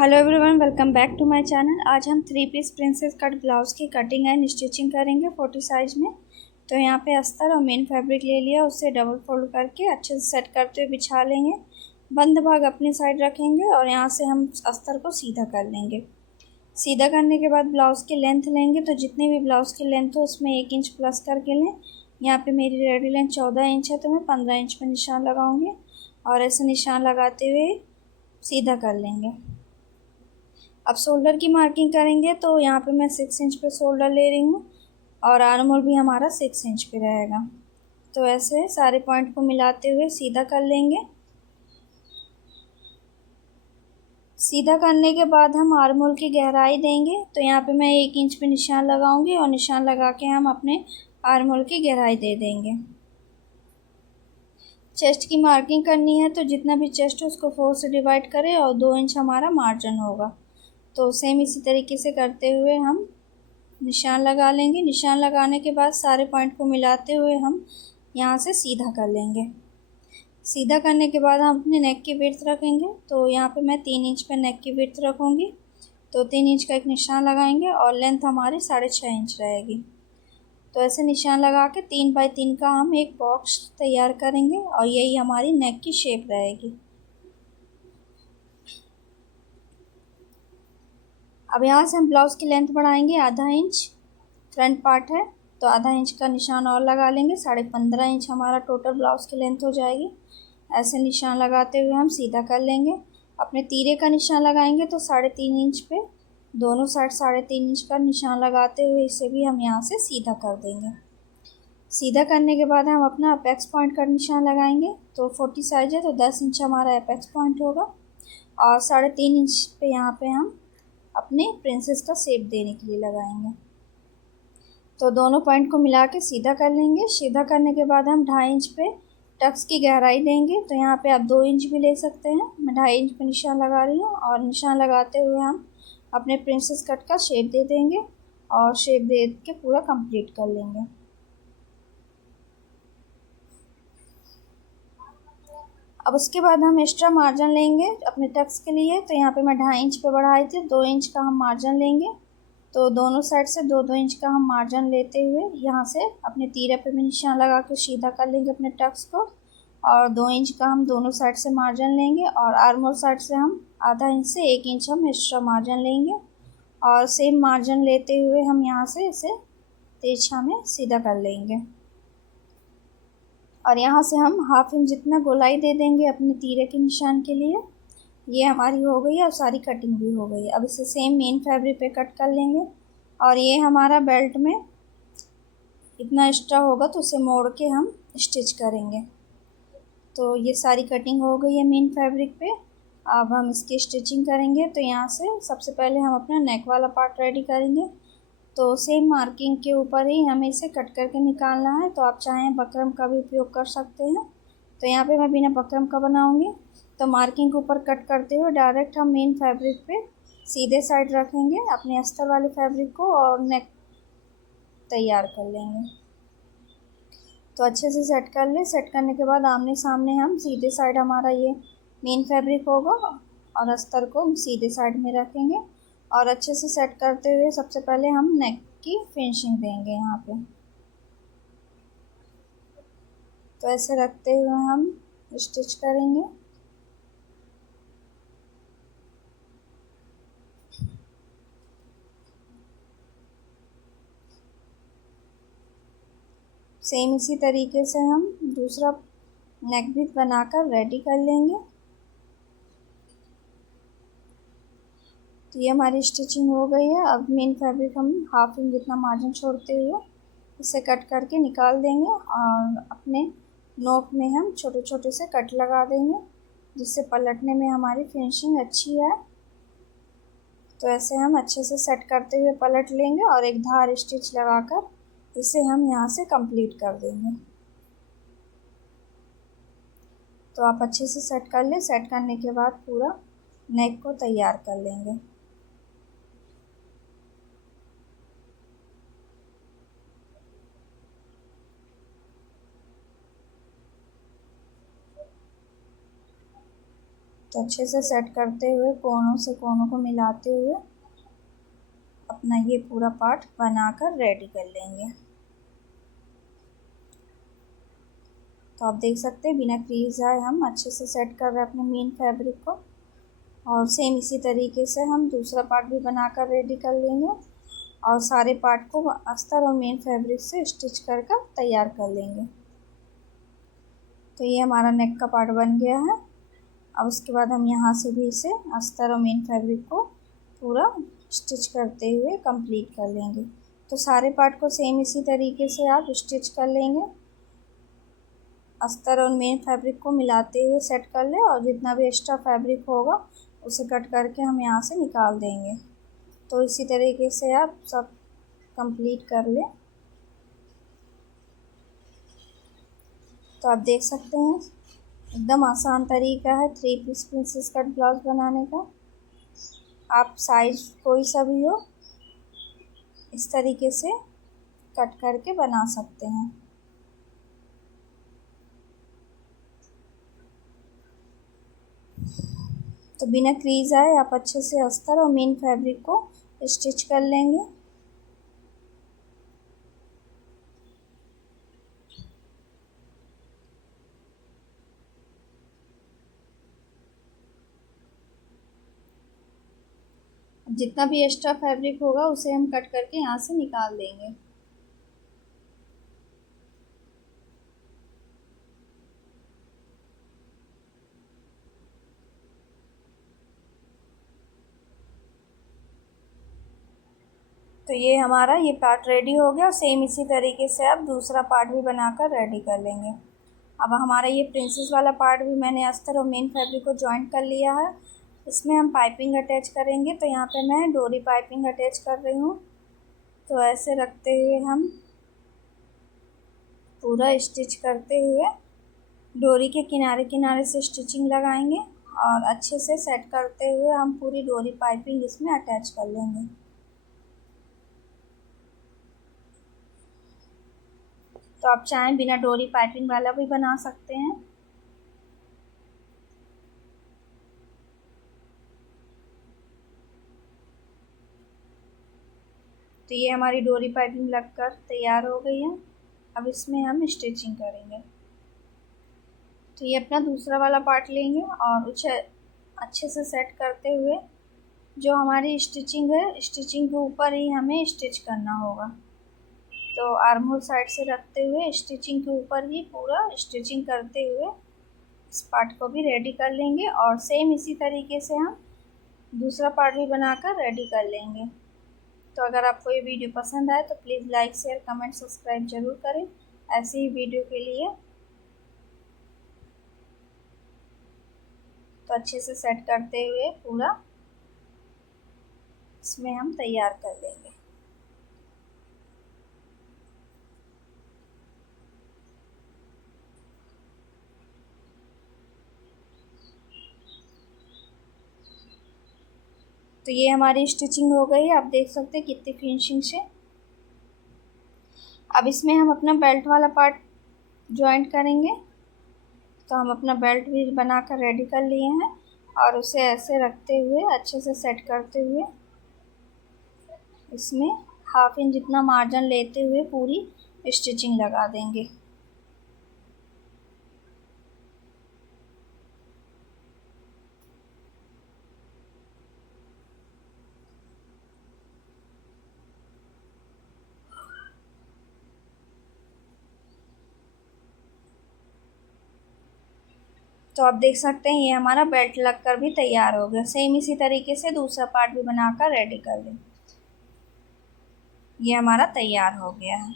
Hello everyone, welcome back to my channel. आज हम 3 piece princess cut blouse की cutting and stitching करेंगे 40 size में। तो यहाँ पे अस्तर और मेन फैब्रिक ले लिया, उससे डबल फोल्ड करके अच्छे से सेट करते हुए बिछा लेंगे। बंद भाग अपनी साइड रखेंगे और यहाँ से हम अस्तर को सीधा कर लेंगे। सीधा करने के बाद ब्लाउज़ की लेंथ लेंगे, तो जितनी भी ब्लाउज़ की लेंथ हो उसमें 1 इंच प्लस करके लें। यहाँ पे मेरी रेडी लेंथ 14 इंच है, तो मैं 15 इंच पर निशान लगाऊंगी और ऐसे निशान लगाते हुए सीधा कर लेंगे। अब शोल्डर की मार्किंग करेंगे, तो यहाँ पे मैं 6 इंच पे शोल्डर ले रही हूँ और आर्म होल भी हमारा 6 इंच पे रहेगा। तो ऐसे सारे पॉइंट को मिलाते हुए सीधा कर लेंगे। सीधा करने के बाद हम आर्म होल की गहराई देंगे, तो यहाँ पे मैं 1 इंच पे निशान लगाऊंगी और निशान लगा के हम अपने आर्म होल की गहराई दे देंगे। चेस्ट की मार्किंग करनी है, तो जितना भी चेस्ट है उसको 4 से डिवाइड करें और 2 इंच हमारा मार्जिन होगा। तो सेम इसी तरीके से करते हुए हम निशान लगा लेंगे। निशान लगाने के बाद सारे पॉइंट को मिलाते हुए हम यहाँ से सीधा कर लेंगे। सीधा करने के बाद हम अपने नेक की विड्थ रखेंगे, तो यहाँ पे मैं 3 इंच पे नेक की विड्थ रखूँगी। तो 3 इंच का एक निशान लगाएंगे और लेंथ हमारी 6.5 इंच रहेगी। तो ऐसे निशान लगा के 3 बाई 3 का हम एक बॉक्स तैयार करेंगे और यही हमारी नेक की शेप रहेगी। अब यहाँ से हम ब्लाउज़ की लेंथ बढ़ाएंगे आधा इंच। फ्रंट पार्ट है तो आधा इंच का निशान और लगा लेंगे, 15.5 इंच हमारा टोटल ब्लाउज़ की लेंथ हो जाएगी। ऐसे निशान लगाते हुए हम सीधा कर लेंगे। अपने तीरे का निशान लगाएंगे, तो 3.5 इंच पे दोनों साइड 3.5 इंच का निशान लगाते हुए इसे भी हम यहाँ से सीधा कर देंगे। सीधा करने के बाद हम अपना अपेक्स पॉइंट का निशान लगाएंगे। तो 40 साइज है तो 10 इंच हमारा अपेक्स पॉइंट होगा और 3.5 इंच पे यहाँ पे हम अपने प्रिंसेस का शेप देने के लिए लगाएंगे। तो दोनों पॉइंट को मिला के सीधा कर लेंगे। सीधा करने के बाद हम 2.5 इंच पे टक्स की गहराई देंगे, तो यहाँ पे आप 2 इंच भी ले सकते हैं। मैं 2.5 इंच पे निशान लगा रही हूँ और निशान लगाते हुए हम अपने प्रिंसेस कट का शेप दे देंगे और शेप दे के पूरा कंप्लीट कर लेंगे। अब उसके बाद हम एक्स्ट्रा मार्जिन लेंगे अपने टक्स के लिए, तो यहाँ पे मैं 2.5 इंच पे बढ़ाई थी, 2 इंच का हम मार्जिन लेंगे। तो दोनों साइड से 2-2 इंच का हम मार्जिन लेते हुए यहाँ से अपने तीरे पे भी निशान लगा के सीधा कर लेंगे अपने टक्स को और 2 इंच का हम दोनों साइड से मार्जिन लेंगे और आर्म होल साइड से हम आधा इंच से 1 इंच हम एक्स्ट्रा मार्जिन लेंगे और सेम मार्जिन लेते हुए हम यहाँ से इसे तिरछा में सीधा कर लेंगे और यहाँ से हम 1/2 इंच जितना गोलाई दे देंगे अपने तीरे के निशान के लिए। ये हमारी हो गई है और सारी कटिंग भी हो गई है। अब इसे सेम मेन फैब्रिक पे कट कर लेंगे और ये हमारा बेल्ट में इतना एक्स्ट्रा होगा तो उसे मोड़ के हम स्टिच करेंगे। तो ये सारी कटिंग हो गई है मेन फैब्रिक पे। अब हम इसकी स्टिचिंग करेंगे। तो यहाँ से सबसे पहले हम अपना नेक वाला पार्ट रेडी करेंगे। तो सेम मार्किंग के ऊपर ही हमें इसे कट करके निकालना है। तो आप चाहें बकरम का भी उपयोग कर सकते हैं। तो यहाँ पे मैं बिना बकरम का बनाऊंगी। तो मार्किंग के ऊपर कट करते हुए डायरेक्ट हम मेन फैब्रिक पे सीधे साइड रखेंगे अपने अस्तर वाले फैब्रिक को और नेक तैयार कर लेंगे। तो अच्छे से सेट कर ले। सेट करने के बाद आमने सामने हम सीधे साइड हमारा ये मेन फैब्रिक होगा और अस्तर को हम सीधे साइड में रखेंगे और अच्छे से सेट करते हुए सबसे पहले हम नेक की फिनिशिंग देंगे यहाँ पे। तो ऐसे रखते हुए हम स्टिच करेंगे। सेम इसी तरीके से हम दूसरा नेक भी बनाकर रेडी कर लेंगे। तो ये हमारी स्टिचिंग हो गई है। अब मेन फैब्रिक हम 1/2 इंच जितना मार्जिन छोड़ते हुए इसे कट करके निकाल देंगे और अपने नोक में हम छोटे छोटे से कट लगा देंगे जिससे पलटने में हमारी फिनिशिंग अच्छी है। तो ऐसे हम अच्छे से सेट करते हुए पलट लेंगे और एक धार स्टिच लगाकर इसे हम यहाँ से कंप्लीट कर देंगे। तो आप अच्छे से सेट कर लें। सेट करने के बाद पूरा नेक को तैयार कर लेंगे। तो अच्छे से सेट करते हुए कोनों से कोनों को मिलाते हुए अपना ये पूरा पार्ट बनाकर रेडी कर लेंगे। तो आप देख सकते हैं बिना क्रीज आए हम अच्छे से सेट कर रहे हैं अपने मेन फैब्रिक को। और सेम इसी तरीके से हम दूसरा पार्ट भी बनाकर रेडी कर लेंगे और सारे पार्ट को अस्तर और मेन फैब्रिक से स्टिच कर कर तैयार कर लेंगे। तो ये हमारा नेक का पार्ट बन गया है। अब उसके बाद हम यहाँ से भी इसे अस्तर और मेन फैब्रिक को पूरा स्टिच करते हुए कंप्लीट कर लेंगे। तो सारे पार्ट को सेम इसी तरीके से आप स्टिच कर लेंगे, अस्तर और मेन फैब्रिक को मिलाते हुए सेट कर लें और जितना भी एक्स्ट्रा फैब्रिक होगा उसे कट करके हम यहाँ से निकाल देंगे। तो इसी तरीके से आप सब कंप्लीट कर लें। तो आप देख सकते हैं एकदम आसान तरीका है 3 पीस प्रिंसेस कट ब्लाउज बनाने का। आप साइज कोई सा भी हो इस तरीके से कट करके बना सकते हैं। तो बिना क्रीज आए आप अच्छे से अस्तर और मेन फैब्रिक को स्टिच कर लेंगे। जितना भी एक्स्ट्रा फैब्रिक होगा उसे हम कट करके यहाँ से निकाल देंगे। तो ये हमारा ये पार्ट रेडी हो गया। सेम इसी तरीके से आप दूसरा पार्ट भी बनाकर रेडी कर लेंगे। अब हमारा ये प्रिंसेस वाला पार्ट भी मैंने अस्तर और मेन फैब्रिक को जॉइंट कर लिया है। इसमें हम पाइपिंग अटैच करेंगे। तो यहाँ पे मैं डोरी पाइपिंग अटैच कर रही हूँ। तो ऐसे रखते हुए हम पूरा स्टिच करते हुए डोरी के किनारे किनारे से स्टिचिंग लगाएंगे और अच्छे से सेट करते हुए हम पूरी डोरी पाइपिंग इसमें अटैच कर लेंगे। तो आप चाहें बिना डोरी पाइपिंग वाला भी बना सकते हैं। तो ये हमारी डोरी पाइपिंग लगकर तैयार हो गई है। अब इसमें हम स्टिचिंग करेंगे। तो ये अपना दूसरा वाला पार्ट लेंगे और उसे अच्छे से सेट करते हुए जो हमारी स्टिचिंग है स्टिचिंग के ऊपर ही हमें स्टिच करना होगा। तो आर्म होल साइड से रखते हुए स्टिचिंग के ऊपर ही पूरा स्टिचिंग करते हुए इस पार्ट को भी रेडी कर लेंगे और सेम इसी तरीके से हम दूसरा पार्ट भी बनाकर रेडी कर लेंगे। तो अगर आपको ये वीडियो पसंद आए तो please like share comment subscribe ज़रूर करें ऐसे ही वीडियो के लिए। तो अच्छे से सेट करते हुए पूरा इसमें हम तैयार कर लेंगे। तो ये हमारी स्टिचिंग हो गई है। आप देख सकते हैं कितनी फिनिशिंग से। अब इसमें हम अपना बेल्ट वाला पार्ट जॉइंट करेंगे। तो हम अपना बेल्ट भी बनाकर रेडी कर लिए हैं और उसे ऐसे रखते हुए अच्छे से सेट करते हुए इसमें 1/2 इंच जितना मार्जिन लेते हुए पूरी स्टिचिंग लगा देंगे। तो आप देख सकते हैं ये हमारा बेल्ट लगकर भी तैयार हो गया। सेम इसी तरीके से दूसरा पार्ट भी बनाकर रेडी कर लें। ये हमारा तैयार हो गया है।